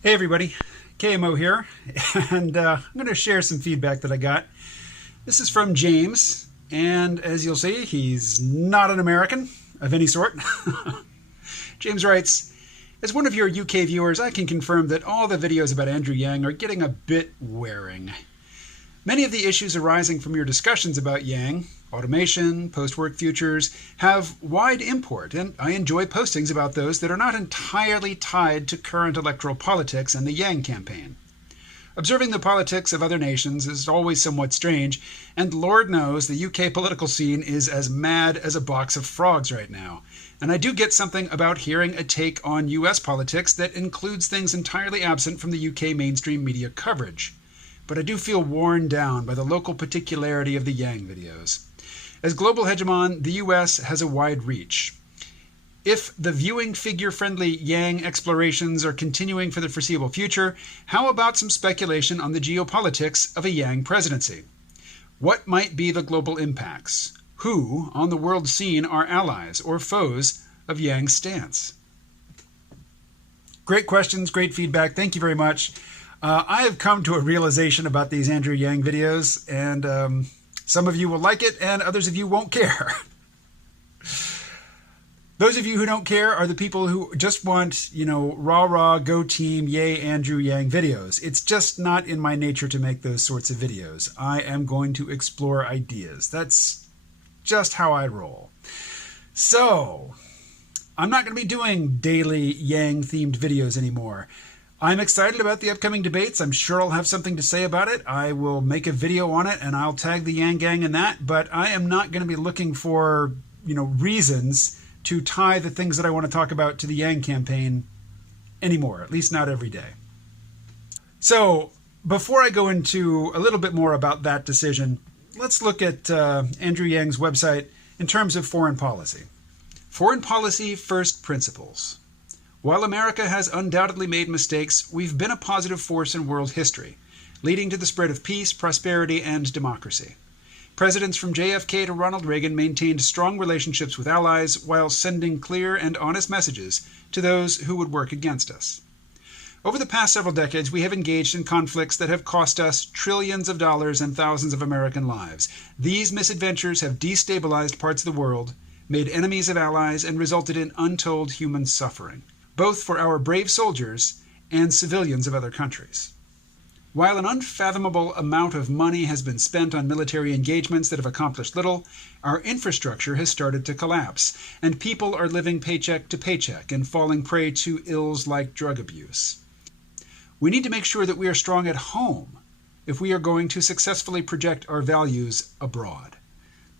Hey everybody, KMO here, and I'm going to share some feedback that I got. This is from James, and as you'll see, he's not an American of any sort. James writes, as one of your UK viewers, I can confirm that all the videos about Andrew Yang are getting a bit wearing. Many of the issues arising from your discussions about Yang, automation, post-work futures, have wide import, and I enjoy postings about those that are not entirely tied to current electoral politics and the Yang campaign. Observing the politics of other nations is always somewhat strange, and Lord knows the UK political scene is as mad as a box of frogs right now. And I do get something about hearing a take on US politics that includes things entirely absent from the UK mainstream media coverage. But I do feel worn down by the local particularity of the Yang videos. As global hegemon, the US has a wide reach. If the viewing figure-friendly Yang explorations are continuing for the foreseeable future, how about some speculation on the geopolitics of a Yang presidency? What might be the global impacts? Who on the world scene are allies or foes of Yang's stance? Great questions, great feedback. Thank you very much. I have come to a realization about these Andrew Yang videos, and some of you will like it and others of you won't care. Those of you who don't care are the people who just want, rah-rah, go team, yay Andrew Yang videos. It's just not in my nature to make those sorts of videos. I am going to explore ideas. That's just how I roll. So, I'm not going to be doing daily Yang-themed videos anymore. I'm excited about the upcoming debates. I'm sure I'll have something to say about it. I will make a video on it and I'll tag the Yang Gang in that, but I am not going to be looking for, reasons to tie the things that I want to talk about to the Yang campaign anymore, at least not every day. So, before I go into a little bit more about that decision, let's look at Andrew Yang's website in terms of foreign policy. Foreign policy first principles. While America has undoubtedly made mistakes, we've been a positive force in world history, leading to the spread of peace, prosperity, and democracy. Presidents from JFK to Ronald Reagan maintained strong relationships with allies while sending clear and honest messages to those who would work against us. Over the past several decades, we have engaged in conflicts that have cost us trillions of dollars and thousands of American lives. These misadventures have destabilized parts of the world, made enemies of allies, and resulted in untold human suffering, both for our brave soldiers and civilians of other countries. While an unfathomable amount of money has been spent on military engagements that have accomplished little, our infrastructure has started to collapse, and people are living paycheck to paycheck and falling prey to ills like drug abuse. We need to make sure that we are strong at home if we are going to successfully project our values abroad.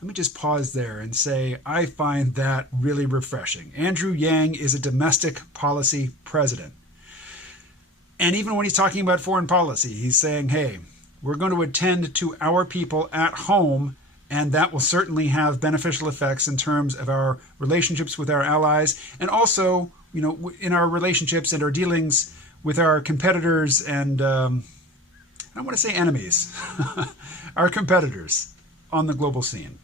Let me just pause there and say I find that really refreshing. Andrew Yang is a domestic policy president. And even when he's talking about foreign policy, he's saying, hey, we're going to attend to our people at home, and that will certainly have beneficial effects in terms of our relationships with our allies, and also, in our relationships and our dealings with our competitors and, I don't want to say enemies, our competitors on the global scene.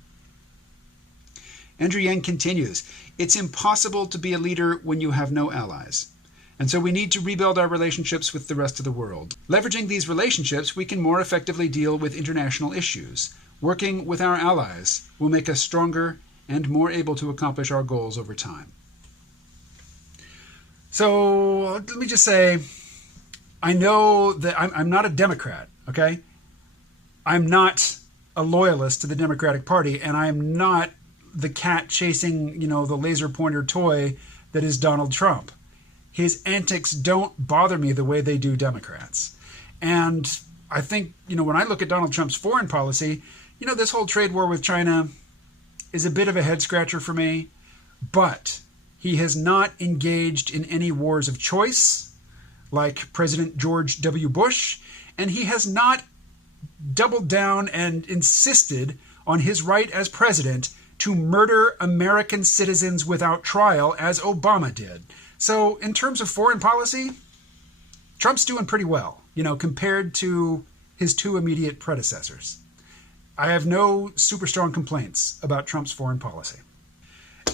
Andrew Yang continues, it's impossible to be a leader when you have no allies. And so we need to rebuild our relationships with the rest of the world. Leveraging these relationships, we can more effectively deal with international issues. Working with our allies will make us stronger and more able to accomplish our goals over time. So let me just say, I know that I'm not a Democrat, okay? I'm not a loyalist to the Democratic Party, and I'm not the cat chasing, the laser pointer toy that is Donald Trump. His antics don't bother me the way they do Democrats. And I think, when I look at Donald Trump's foreign policy, this whole trade war with China is a bit of a head scratcher for me, but he has not engaged in any wars of choice like President George W. Bush, and he has not doubled down and insisted on his right as president to murder American citizens without trial, as Obama did. So in terms of foreign policy, Trump's doing pretty well, compared to his two immediate predecessors. I have no super strong complaints about Trump's foreign policy.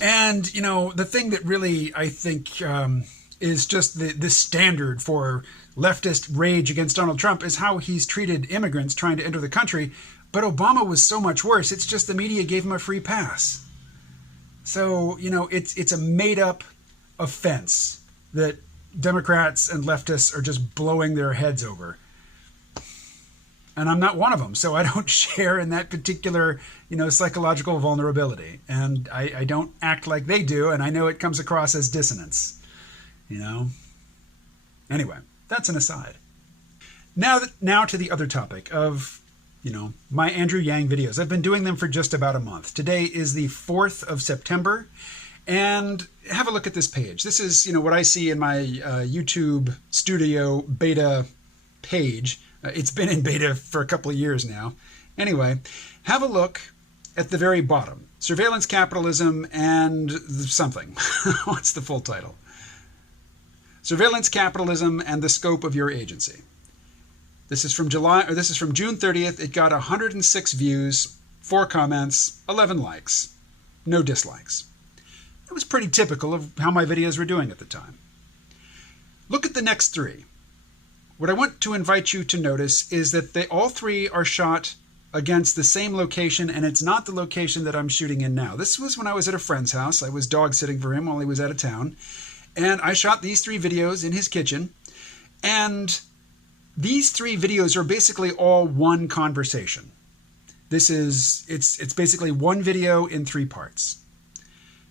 And, the thing that really, I think, is just the standard for leftist rage against Donald Trump is how he's treated immigrants trying to enter the country. But Obama was so much worse. It's just the media gave him a free pass. So, it's a made-up offense that Democrats and leftists are just blowing their heads over. And I'm not one of them, so I don't share in that particular, psychological vulnerability. And I don't act like they do, and I know it comes across as dissonance, Anyway, that's an aside. Now to the other topic of, my Andrew Yang videos. I've been doing them for just about a month. Today is the 4th of September, and have a look at this page. This is, what I see in my YouTube Studio beta page. It's been in beta for a couple of years now. Anyway, have a look at the very bottom. Surveillance Capitalism and something. What's the full title? Surveillance Capitalism and the Scope of Your Agency. This is from June 30th. It got 106 views, 4 comments, 11 likes, no dislikes. It was pretty typical of how my videos were doing at the time. Look at the next 3. What I want to invite you to notice is that all 3 are shot against the same location, and it's not the location that I'm shooting in now. This was when I was at a friend's house. I was dog sitting for him while he was out of town, and I shot these 3 videos in his kitchen, and these 3 videos are basically all one conversation. It's basically one video in 3 parts.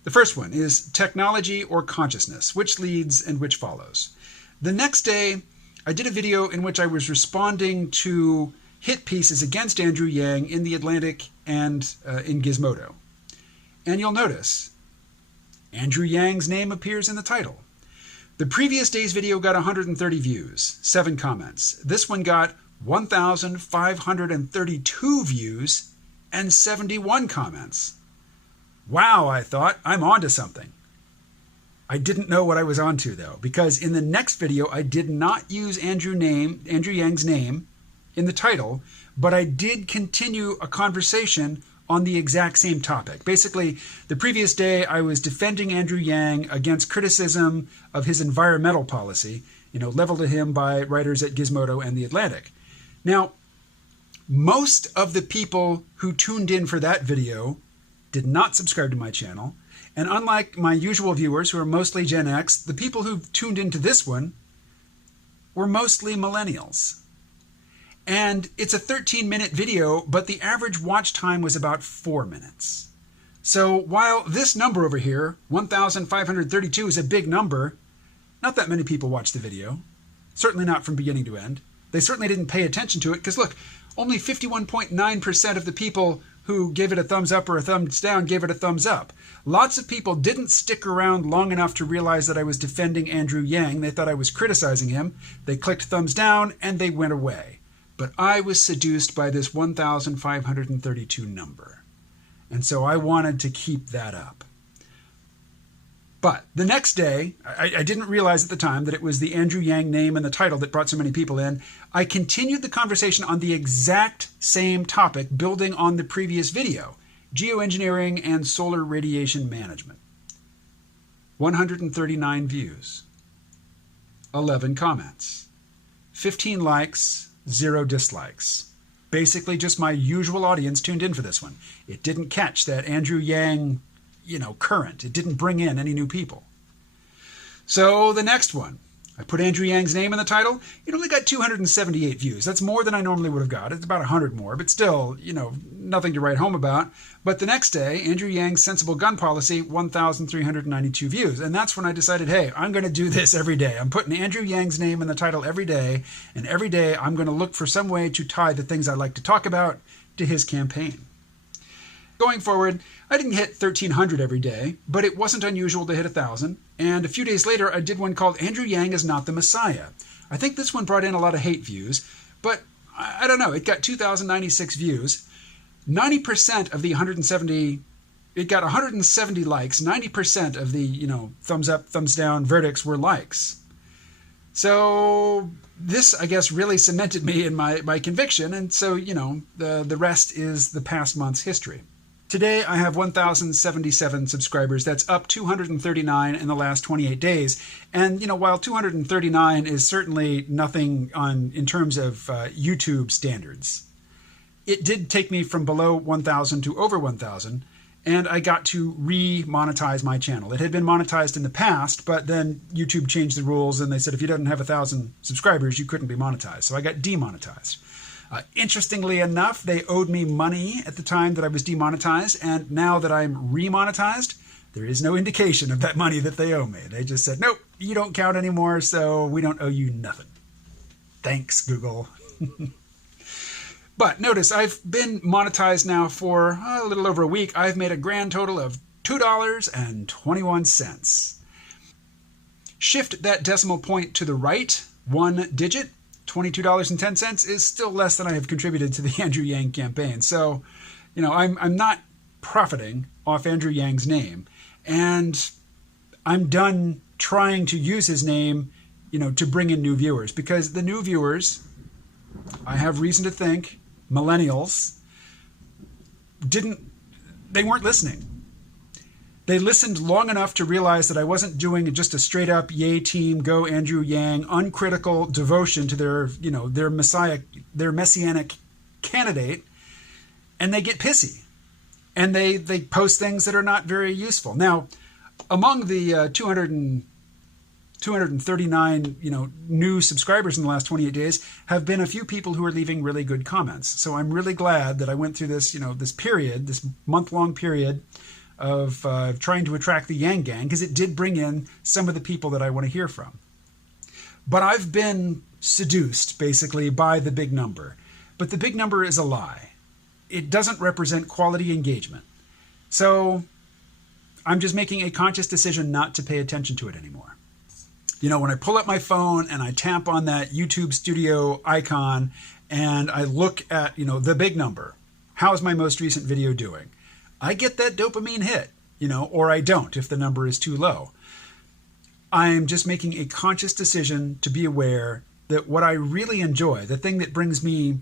The first one is technology or consciousness, which leads and which follows. The next day, I did a video in which I was responding to hit pieces against Andrew Yang in The Atlantic and in Gizmodo. And you'll notice, Andrew Yang's name appears in the title. The previous day's video got 130 views, 7 comments. This one got 1,532 views and 71 comments. Wow, I thought, I'm onto something. I didn't know what I was onto, though, because in the next video, I did not use Andrew Yang's name in the title, but I did continue a conversation on the exact same topic. Basically, the previous day, I was defending Andrew Yang against criticism of his environmental policy, leveled at him by writers at Gizmodo and The Atlantic. Now, most of the people who tuned in for that video did not subscribe to my channel. And unlike my usual viewers, who are mostly Gen X, the people who tuned into this one were mostly millennials. And it's a 13-minute video, but the average watch time was about 4 minutes. So while this number over here, 1,532, is a big number, not that many people watched the video. Certainly not from beginning to end. They certainly didn't pay attention to it, because look, only 51.9% of the people who gave it a thumbs up or a thumbs down gave it a thumbs up. Lots of people didn't stick around long enough to realize that I was defending Andrew Yang. They thought I was criticizing him. They clicked thumbs down and they went away. But I was seduced by this 1,532 number. And so I wanted to keep that up. But the next day, I didn't realize at the time that it was the Andrew Yang name and the title that brought so many people in. I continued the conversation on the exact same topic, building on the previous video, geoengineering and solar radiation management. 139 views, 11 comments, 15 likes, 0 dislikes. Basically just my usual audience tuned in for this one. It didn't catch that Andrew Yang current. It didn't bring in any new people. So the next one, I put Andrew Yang's name in the title. It only got 278 views. That's more than I normally would have got. It's about 100 more, but still, nothing to write home about. But the next day, Andrew Yang's sensible gun policy, 1,392 views. And that's when I decided, hey, I'm going to do this every day. I'm putting Andrew Yang's name in the title every day. And every day I'm going to look for some way to tie the things I like to talk about to his campaign. Going forward, I didn't hit 1,300 every day, but it wasn't unusual to hit 1,000. And a few days later, I did one called Andrew Yang is Not the Messiah. I think this one brought in a lot of hate views, but I don't know. It got 2,096 views. 90% of the 170, it got 170 likes. 90% of the, thumbs up, thumbs down verdicts were likes. So this, I guess, really cemented me in my conviction. And so, the rest is the past month's history. Today, I have 1,077 subscribers. That's up 239 in the last 28 days. And, while 239 is certainly nothing in terms of YouTube standards, it did take me from below 1,000 to over 1,000, and I got to re-monetize my channel. It had been monetized in the past, but then YouTube changed the rules, and they said if you didn't have 1,000 subscribers, you couldn't be monetized. So I got demonetized. Interestingly enough, they owed me money at the time that I was demonetized, and now that I'm remonetized, there is no indication of that money that they owe me. They just said, nope, you don't count anymore, so we don't owe you nothing. Thanks, Google. But notice, I've been monetized now for a little over a week. I've made a grand total of $2.21. Shift that decimal point to the right, one digit. $22.10 is still less than I have contributed to the Andrew Yang campaign. So, I'm not profiting off Andrew Yang's name. And I'm done trying to use his name, to bring in new viewers. Because the new viewers, I have reason to think, millennials, they weren't listening. They listened long enough to realize that I wasn't doing just a straight up yay team, go Andrew Yang, uncritical devotion to their messiah, their messianic candidate, and they get pissy. And they post things that are not very useful. Now, among the 239 new subscribers in the last 28 days have been a few people who are leaving really good comments. So I'm really glad that I went through this, this month-long period of trying to attract the Yang Gang, because it did bring in some of the people that I want to hear from. But I've been seduced, basically, by the big number. But the big number is a lie. It doesn't represent quality engagement. So I'm just making a conscious decision not to pay attention to it anymore. When I pull up my phone and I tap on that YouTube Studio icon and I look at, the big number, how's my most recent video doing? I get that dopamine hit, or I don't if the number is too low. I'm just making a conscious decision to be aware that what I really enjoy, the thing that brings me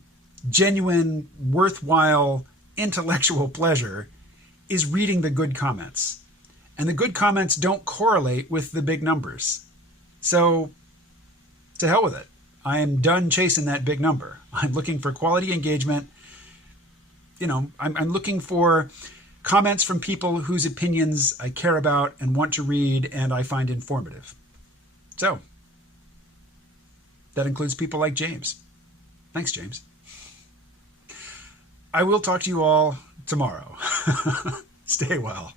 genuine, worthwhile, intellectual pleasure, is reading the good comments. And the good comments don't correlate with the big numbers. So, to hell with it. I am done chasing that big number. I'm looking for quality engagement. I'm looking for comments from people whose opinions I care about and want to read and I find informative. So, that includes people like James. Thanks, James. I will talk to you all tomorrow. Stay well.